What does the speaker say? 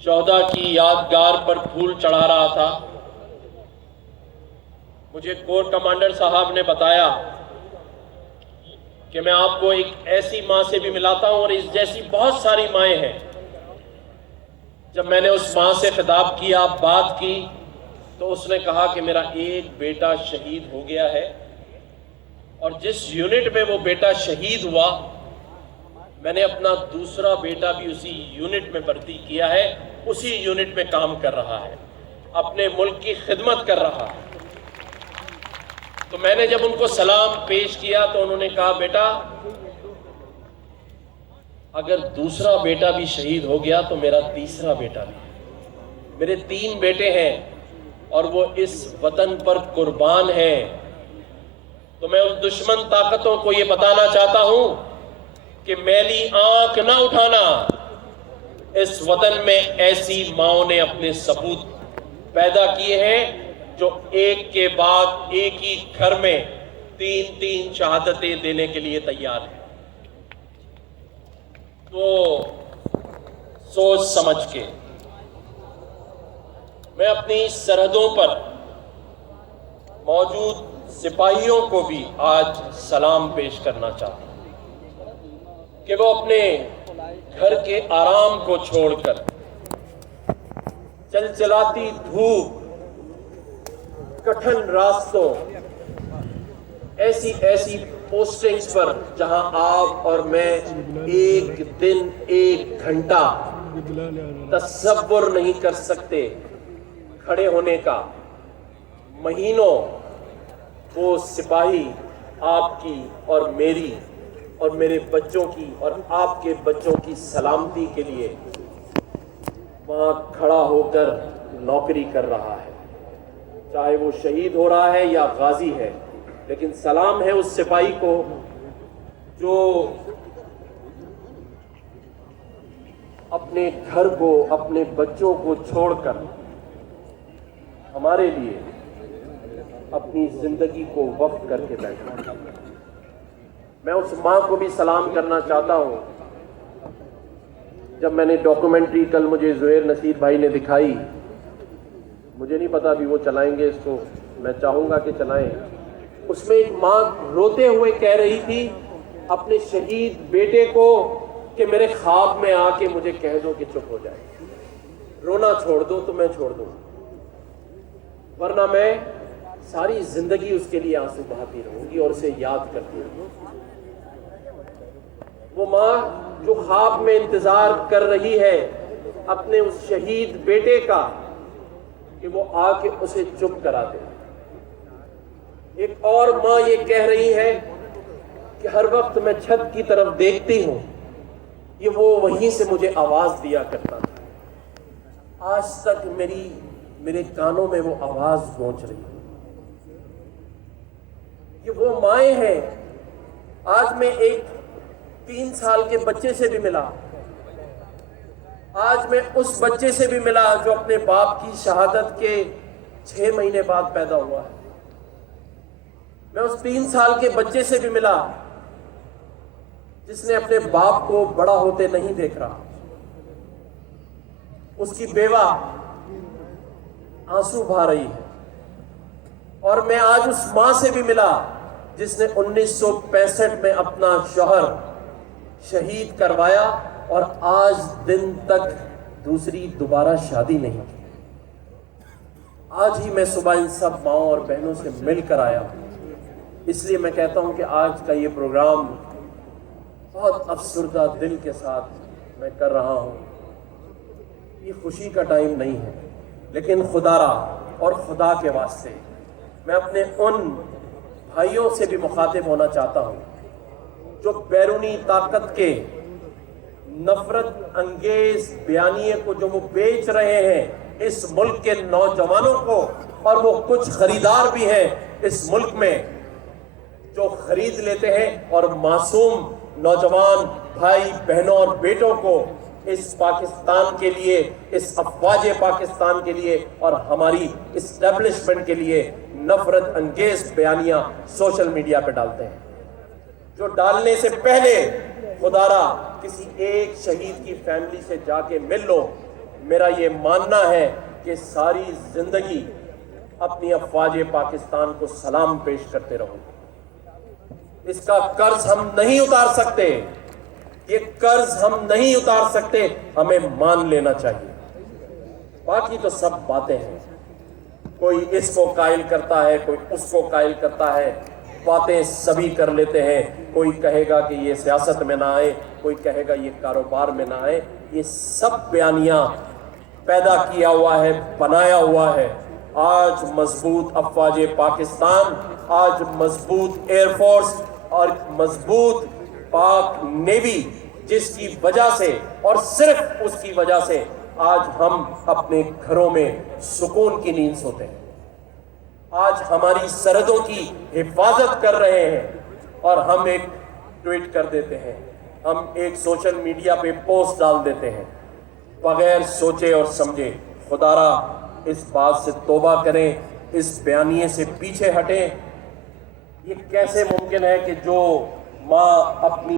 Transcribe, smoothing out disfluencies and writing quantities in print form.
शोहदा की यादगार पर फूल चढ़ा रहा था। मुझे कोर कमांडर साहब ने बताया कि मैं आपको एक ऐसी मां से भी मिलाता हूं, और इस जैसी बहुत सारी माएं हैं। जब मैंने उस मां से खिताब किया, बात की, तो उसने कहा कि मेरा एक बेटा शहीद हो गया है, और जिस यूनिट में वो बेटा शहीद हुआ, मैंने अपना दूसरा बेटा भी उसी यूनिट में भर्ती किया है, उसी यूनिट में काम कर रहा है, अपने मुल्क की खिदमत कर रहा है। तो मैंने जब उनको सलाम पेश किया तो उन्होंने कहा, बेटा अगर दूसरा बेटा भी शहीद हो गया तो मेरा तीसरा बेटा भी। मेरे 3 बेटे हैं और वो इस वतन पर कुर्बान हैं। तो मैं उन दुश्मन ताकतों को ये बताना चाहता हूं कि मैली आंख ना उठाना। इस वतन में ऐसी माओं ने अपने सपूत पैदा किए हैं जो एक के बाद एक ही घर में 3-3 शहादतें देने के लिए तैयार हैं। तो सोच समझ के मैं अपनी सरहदों पर मौजूद सिपाहियों को भी आज सलाम पेश करना चाहता हूं कि वो अपने घर के आराम को छोड़कर चलचलाती धूप, कठिन रास्तों, ऐसी पोस्टिंग्स पर जहां आप और मैं एक दिन 1 घंटा तसव्वुर नहीं कर सकते खड़े होने का, महीनों वो सिपाही आपकी और मेरी और मेरे बच्चों की और आपके बच्चों की सलामती के लिए वहां खड़ा होकर नौकरी कर रहा है। चाहे वो शहीद हो रहा है या गाजी है, लेकिन सलाम है उस सिपाही को जो अपने घर को, अपने बच्चों को छोड़कर हमारे लिए अपनी जिंदगी को वक्फ करके बैठा। मैं उस मां को भी सलाम करना चाहता हूं। जब मैंने डॉक्यूमेंट्री कल मुझे ज़ुहैर नसीर भाई ने दिखाई, मुझे नहीं पता अभी वो चलाएंगे इसको, मैं चाहूंगा कि चलाएं। उसमें एक मां रोते हुए कह रही थी अपने शहीद बेटे को कि मेरे ख्वाब में आके मुझे कह दो कि चुप हो जाए, रोना छोड़ दो तो मैं छोड़ दूं, वरना मैं सारी जिंदगी उसके लिए आंसू बहाती रहूंगी और उसे याद करती रहूंगी। वो मां जो ख्वाब में इंतजार कर रही है अपने उस शहीद बेटे का कि वो आके उसे चुप करा दे। एक और मां ये कह रही है कि हर वक्त मैं छत की तरफ देखती हूं, ये वो वहीं से मुझे आवाज दिया करता था। आज तक मेरे कानों में वो आवाज पहुंच रही है। ये वो माएं हैं। आज मैं एक 3 साल के बच्चे से भी मिला, आज मैं उस बच्चे से भी मिला जो अपने बाप की शहादत के 6 महीने बाद पैदा हुआ है। मैं उस 3 साल के बच्चे से भी मिला जिसने अपने बाप को बड़ा होते नहीं देख रहा। उसकी बेवा आंसू बहा रही है। और मैं आज उस मां से भी मिला जिसने 1965 में अपना शौहर शहीद करवाया और आज दिन तक दूसरी दोबारा शादी नहीं की। आज ही मैं सुबह इन सब माओं और बहनों से मिलकर आया। इसलिए मैं कहता हूं कि आज का ये प्रोग्राम बहुत अफसरदा दिल के साथ मैं कर रहा हूं। ये खुशी का टाइम नहीं है, लेकिन खुदारा और खुदा के वास्ते मैं अपने उन भाइयों से भी मुखातिब होना चाहता हूं जो बैरूनी ताकत के नफरत अंगेज बयानिए को जो वो बेच रहे हैं इस मुल्क के नौजवानों को, और वो कुछ खरीदार भी हैं इस मुल्क में जो खरीद लेते हैं और मासूम नौजवान भाई बहनों और बेटों को इस पाकिस्तान के लिए, इस अफवाज पाकिस्तान के लिए और हमारी इस्टेब्लिशमेंट के लिए नफरत अंगेज बयानियां सोशल मीडिया पे डालते हैं। जो डालने से पहले खुदारा किसी एक शहीद की फैमिली से जाके मिल लो। मेरा ये मानना है कि सारी जिंदगी अपनी अफवाज पाकिस्तान को सलाम पेश करते रहो। इसका कर्ज हम नहीं उतार सकते, ये कर्ज हम नहीं उतार सकते, हमें मान लेना चाहिए। बाकी तो सब बातें हैं, कोई इसको कायल करता है, कोई उसको कायल करता है, बातें सभी कर लेते हैं। कोई कहेगा कि ये सियासत में ना आए, कोई कहेगा ये कारोबार में ना आए। ये सब बयानियां पैदा किया हुआ है, बनाया हुआ है। आज मजबूत अफवाज पाकिस्तान, आज मजबूत एयरफोर्स और मजबूत पाक नेवी, जिसकी वजह से और सिर्फ उसकी वजह से आज हम अपने घरों में सुकून की नींद सोते हैं। आज हमारी सरहदों की हिफाजत कर रहे हैं और हम एक ट्वीट कर देते हैं, हम एक सोशल मीडिया पे पोस्ट डाल देते हैं बगैर सोचे और समझे। खुदारा इस बात से तौबा करें, इस बयानिए से पीछे हटें। ये कैसे मुमकिन है कि जो माँ अपनी